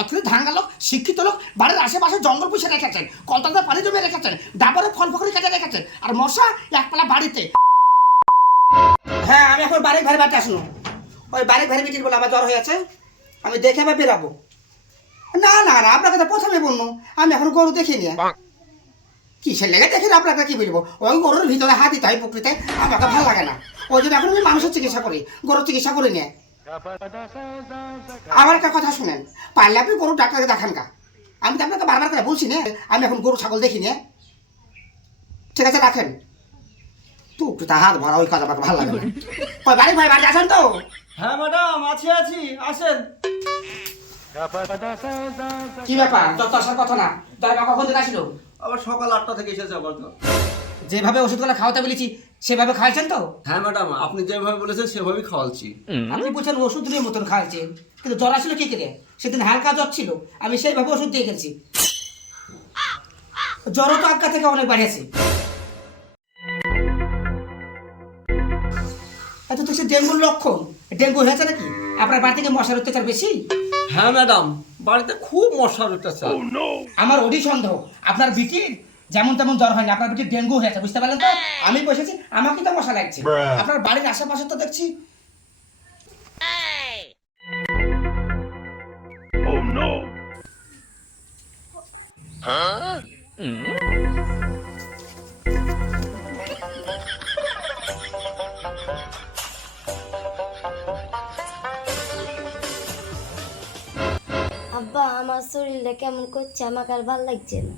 অথচ ধাঙ্গা লোক, শিক্ষিত লোক, বাড়ির আশেপাশে জঙ্গল পুষে রেখেছেন কলতাতে পানি জমে রেখেছেন, ডাবরে ফল ফকরি কেটে রেখেছেন, আর মশা একপালা বাড়িতে। হ্যাঁ আমি এখন বাড়ি ঘরে বাড়িতে আসলো ওই বাড়ি ঘরে বিটির বলে আমার জ্বর হয়েছে, আমি দেখে আবার বেরাবো। না না না আপনাকে তো প্রথমে বলল আমি এখন গরু দেখিনি। কিসের লেগে দেখেন, আপনাকে কি বলব? ওই গরুর ভিতরে হাত দিতে হয়, পুকুরিতে, আমাকে ভালো লাগে না। ওই জন্য এখন আমি মানুষের চিকিৎসা করি, গরুর চিকিৎসা করি নিয়ে। আমার একটা কথা শুনেন পারলে আপনি গরু ডাক্তারকে দেখান কা আমি তো আপনাকে বারবার করে বলছি না আমি এখন গরু ছাগল দেখি নিয়ে ঠিক আছে রাখেন। তু তা হাত ভরা ওই কাজ আমাকে ভালো লাগে না। ওই বাড়ি ভাই বাড়ি আসেন তো? হ্যাঁ ম্যাডাম আছি আছি আসেন। কি ব্যাপার? যত আসার কথা না। দরবার কখন থেকে আসলো? আবার সকাল আটটা থেকে এসেছে আবার তো যেভাবে ওষুধগুলো খাওয়াতে বলেছি সেভাবে খাওয়াইছেন তো? হ্যাঁ ম্যাডাম আপনি যেভাবে বলেছেন সেভাবেই খাওয়াচ্ছি। আপনি বলছেন ওষুধ নিয়ে মতন খাওয়াইছেন কিন্তু জ্বর আসলো কি করে? সেদিন হালকা জ্বর ছিল আমি সেইভাবে ওষুধ দিয়ে গেছি। জ্বরও তো আজকা থেকে অনেক বাড়িয়েছে। এত তো সে ডেঙ্গুর লক্ষণ ডেঙ্গু হয়েছে নাকি? আপনার বাড়ি থেকে মশার অত্যাচার বেশি? হ্যাঁ ম্যাডাম বাড়িতে খুব মশার অত্যাচার। আমার ওডি সন্দেহ আপনার বিটির যেমন তেমন জ্বর হয়নি আপনার বিটির ডেঙ্গু হয়েছে বুঝতে পারলেন তো? আমি বসেছি আমাকে তো মশা লাগছে। আপনার বাড়ির আশেপাশে তো দেখছি। আব্বা আমার শরীরটা কেমন করছে? আমাকে আর ভালো লাগছে না।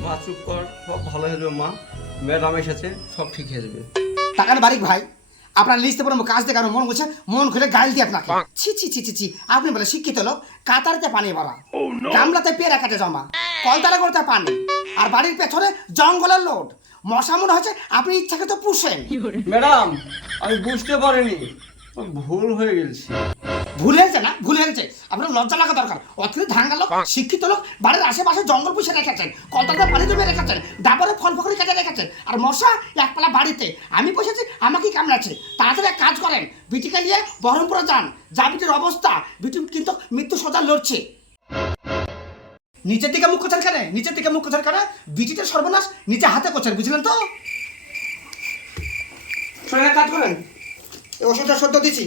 মা চুপ কর সব ভালো হয়ে যাবে মা। ম্যাডাম এসেছে সব ঠিক হয়ে যাবে। টাকার বাড়ি ভাই আপনার লিস্টে পড়ে কাজ দেখে আমার মন বলছে মন খুলে গাইল দিয়ে আপনাকে। ছি ছি ছি ছি ছি আপনি বলে শিক্ষিত লোক কাতারতে পানি ভরা গামলাতে পেয়ারা কাটে জমা কলতারা করতে পানি। আর বাড়ির পেছনে জঙ্গলের লোড। মশা মনে হচ্ছে আপনি ইচ্ছাকে তো পুষেন ম্যাডাম আমি বুঝতে পারিনি। ভুল হয়ে গেছি। ভুলে গেছে না? ভুলে গেছে আপনার লজ্জা লাগা দরকার। অথচ ধাঙ্গা লোক শিক্ষিত লোক বাড়ির আশেপাশে জঙ্গল পুষে রেখেছেন কলতাতে পানি জমে রেখেছেন ডাবরে ফল ফকরি কেটে রেখেছেন আর মশা একপালা বাড়িতে। আমি বসেছি আমাকে কামড়াচ্ছে? তাড়াতাড়ি এক কাজ করেন বিটিকে নিয়ে বহরমপুরে যান। যা বিটির অবস্থা বিটি কিন্তু মৃত্যু সদা লড়ছে। নিচের দিকে মুখ ছাড় কেন নিচের দিকে মুখ্য ছাড় কেন বিটিতে সর্বনাশ নিচে হাতে করছেন বুঝলেন তো? শোনেন কাজ করেন। এই ওষুধটা সদ্য দিচ্ছি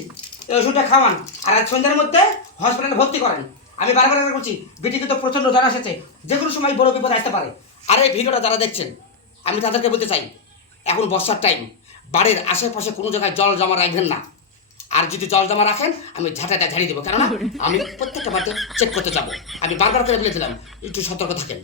এই ওষুধটা খাওয়ান। আর আজ সন্ধ্যার মধ্যে হসপিটালে ভর্তি করেন। আমি বারবার করে বলছি বেটি তো প্রচণ্ড জ্বর এসেছে। যে কোনো সময় বড় বিপদ আসতে পারে। আর এই ভিডিওটা যারা দেখছেন, আমি তাদেরকে বলতে চাই, এখন বর্ষার টাইম বাড়ির আশেপাশে কোনো জায়গায় জল জমা রাখবেন না। আর যদি জল জমা রাখেন, আমি ঝাঁটাটা ঝাড়িয়ে দেবো। কেননা আমি প্রত্যেকটা বাড়িতে চেক করতে যাব। আমি বারবার করে বলে দিলাম, একটু সতর্ক থাকেন।